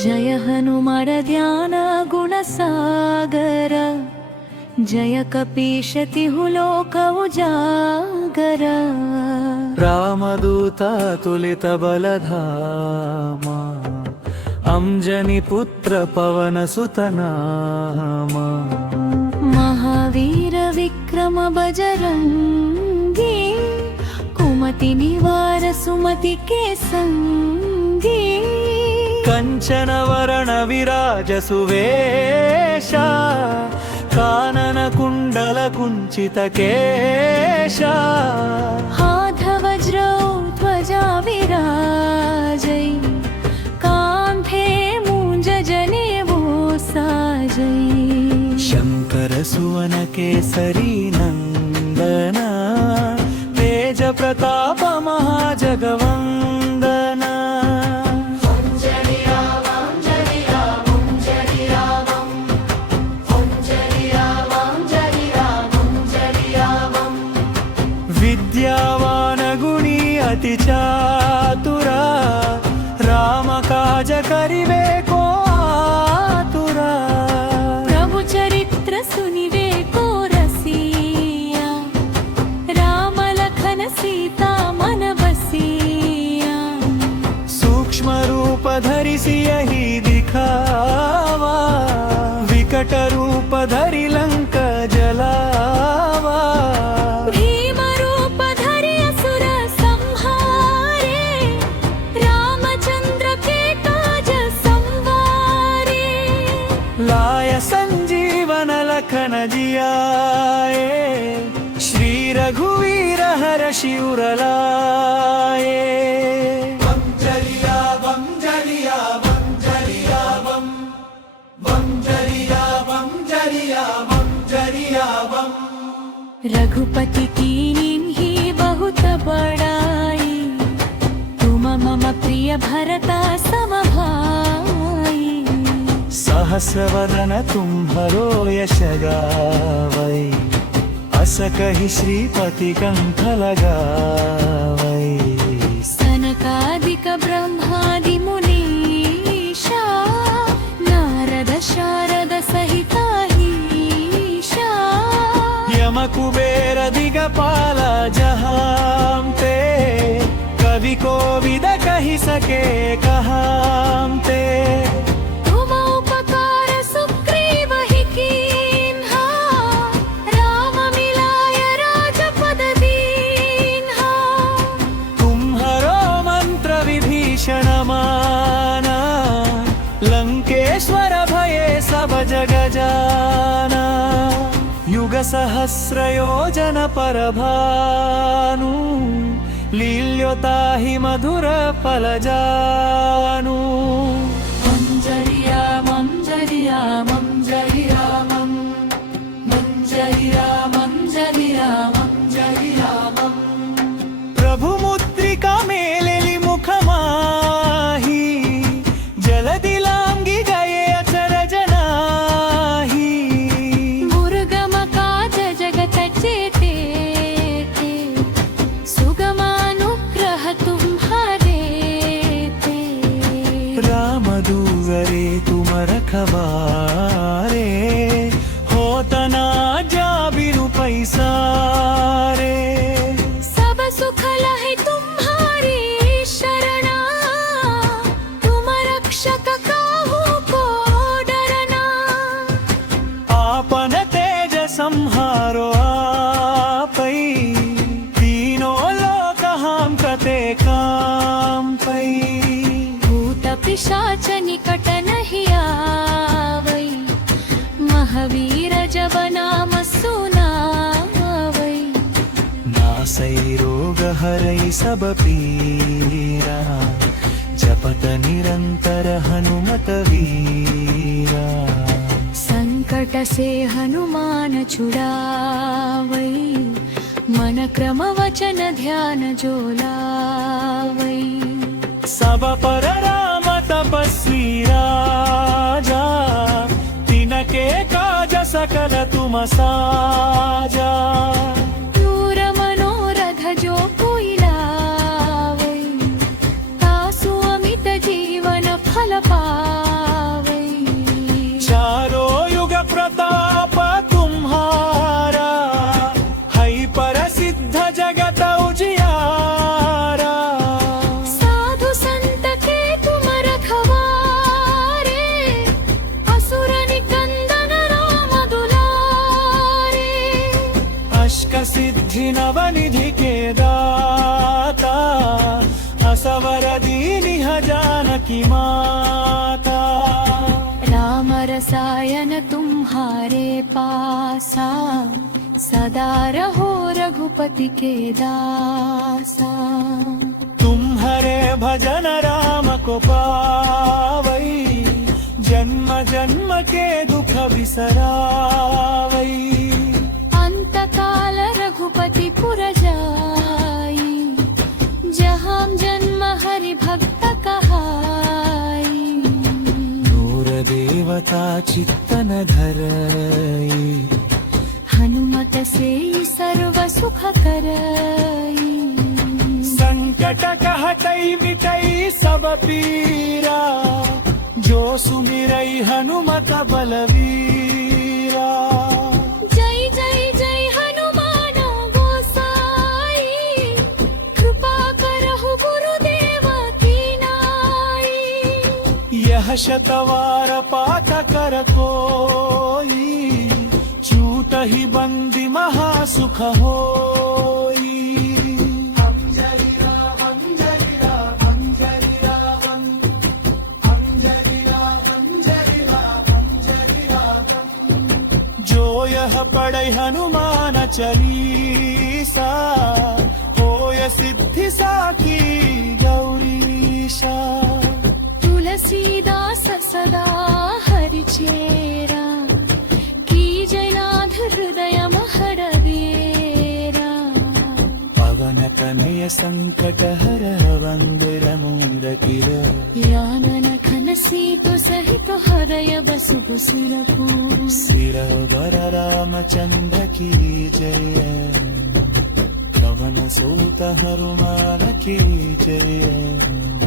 जय हनुमर ध्यान गुणसागर जय कपीशतिहुलोक उजागर रामदूत तुलित बलधामा अंजनी पुत्र पवन सुत नामा महावीर विक्रम बजरंगी कुमति निवार सुमति के संगी कंचन वरण विराज सुवेशा कानन कुंडल कुंचित केशा हाथ वज्र ध्वजा विराजै कांधे मूंज जनेऊ साजै शंकर सुवन केसरी नंदना तेज प्रताप महाजगवंदना विद्यावान गुणी अति चातुरा राम काज करिवे को आतुरा प्रभु चरित्र सुनिवे को रसिया राम लखन सीता मन बसिया सूक्ष्म रूप धरि सियहि दिखावा विकट रूप धरि लंक जलावा भीम रूप धरि असुर संहारे रामचंद्र के काज संवारे लाय संजीवन लखन जियाए श्री रघुवीर हर शिवर लाए बम जलिया बम जलिया बम जलिया बम बम जलिया बम जलिया बम जलिया बम रघुपति कीन्ही बहुत बड़ाई तुम मम प्रिय भरता सम भाई सहस्रवदन तुम्हरो यश गावै अस कहि श्रीपति कंठ लगावै सनकादिक ब्रह्मादि मुनीषा नारद शारद सहिताहीशा यम कुबेर दिगपाल जहांते कवि कोविद कहि सके कहांते तुम उपकार सुग्रीव ही कीन्हा राम मिलाय राजपद दीन्हा तुम्हरो मंत्र विभीषण माना लंकेश्वर भये सब जग जाना युग सहस्र योजन पर भानु लील्योताहि मधुर फल जानु मंजरिया मंजरिया मंजरिया मंजरिया मंजरिया मंजरिया प्रभु मुद्रिका मेलेली मुख माही जलदि लांगी गए अचरज नाही मुर्गम काज जगत जेते सुगमानुग्रह तुम्हारे ते राम दूवरे तुम रखवारे होतना जा बिनु पैसारे सब सुख लहे तुम्हारी शरणा तुम रक्षक काहू को डरना आपन तेज संहारो आपै तीनों लोक हम कते काम पै भूत पिशाच निकट नहीं आवै महावीर जब नाम सुनावै नासै रोग हरै सब पीरा जपत निरंतर हनुमत वीरा संकट से हनुमान छुड़ावै मन क्रम वचन ध्यान जो लावै सब पर राम तपस्वी राजा तिनके काज सकल तुम साजा दूर मनोरथ जो कोई लावै तासु अमित जीवन फल पावै अष्ट सिद्धि नवनिधि के दाता असवर दीनिह जानकी माता राम रसायन तुम्हारे पासा सदा रहो रघुपति के दासा तुम्हारे भजन राम को पावई जन्म जन्म के दुख बिसरावई अंत काल रघुपति पुर जाई जहाँ जन्म हरि भक्त कहाई दूर देवता चित्तन धरई हनुमत से सर्व सुख करई संकट कहतई मिटई सब पीरा जो सुमिरई हनुमत बलवीरा जय जय जय हनुमान गोसाई कृपा करहु गुरुदेव की नाई यह शतवार पाठ कर कोई छूट ही बंदी महासुख होई जो यह पढ़ै हनुमान चालीसा होय सिद्धि साखी गौरीशा तुलसीदास सदा हरि चेरा की जयनाथ हृदय महरवेरा पवन कनय संकट हर वंदर मूरकिर यानन खन सीतु सहित हरय बसु सुरपू सिरवर रामचंद्र की जय पवन सूत हनुमान की जय